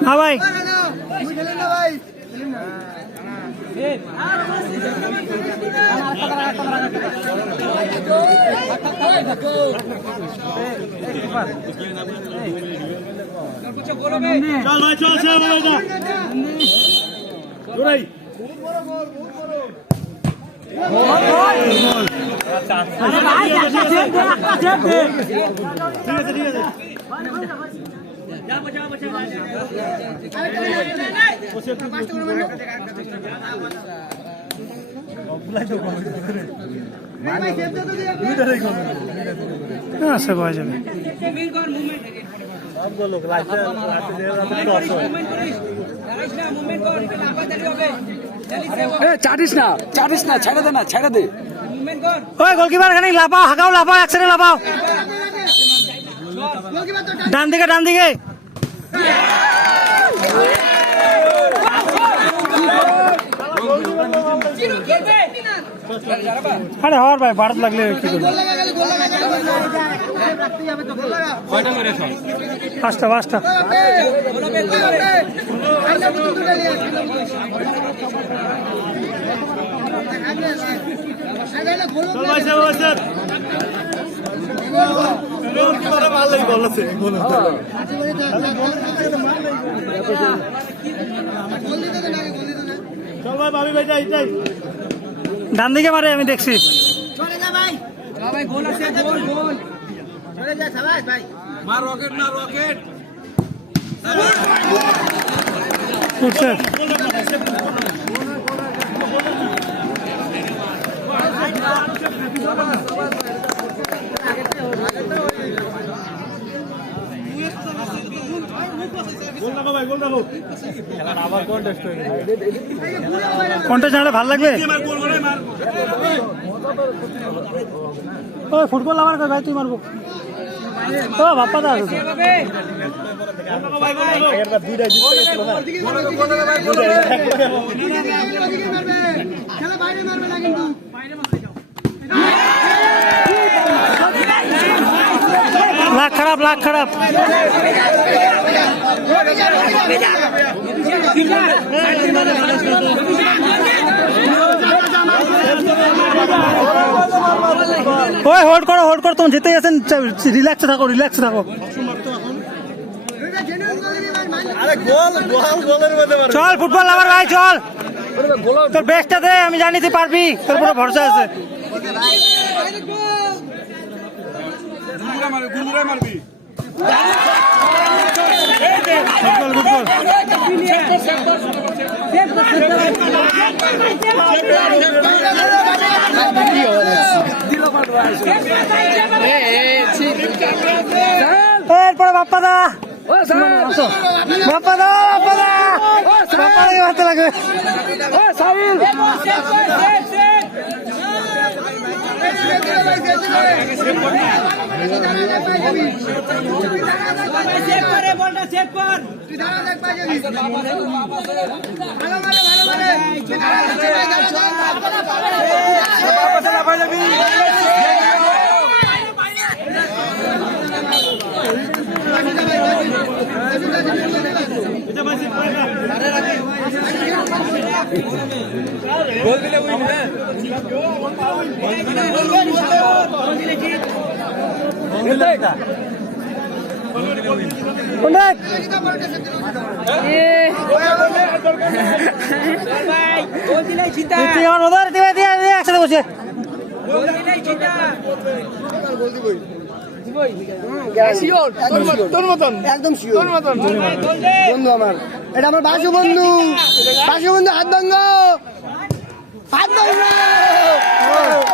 हाँ भाई चल भाई चल चल भाई চাটিস না ছেড়ে দে ओए गोलकीपर खानी लापाओ हगाओ लापाओ एक साइड लापाओ डान दिखे अरे और भाई भारत लगले फास्टा ডান দিকে মারে আমি দেখছি কোনটা জানলে ভালো লাগবে ফুটবল আমার ভাই তুই মারবো ও বাপ্পা দা আছে লাখ খারাপ ওই হোল্ড করো তুমি জিতে গেছেন রিল্যাক্সে থাকো চল ফুটবল আমার ভাই চল তোর বেস্টটা দে আমি জানি তুই পারবি তোর পুরো ভরসা আছে এরপরে বাপ্পা দা মারতে লাগবে গোল দিলে উইন হ্যাঁ একসাথে বসে একদম বন্ধু আমার এটা আমার বাসু বন্ধু হাত ভাঙ্গো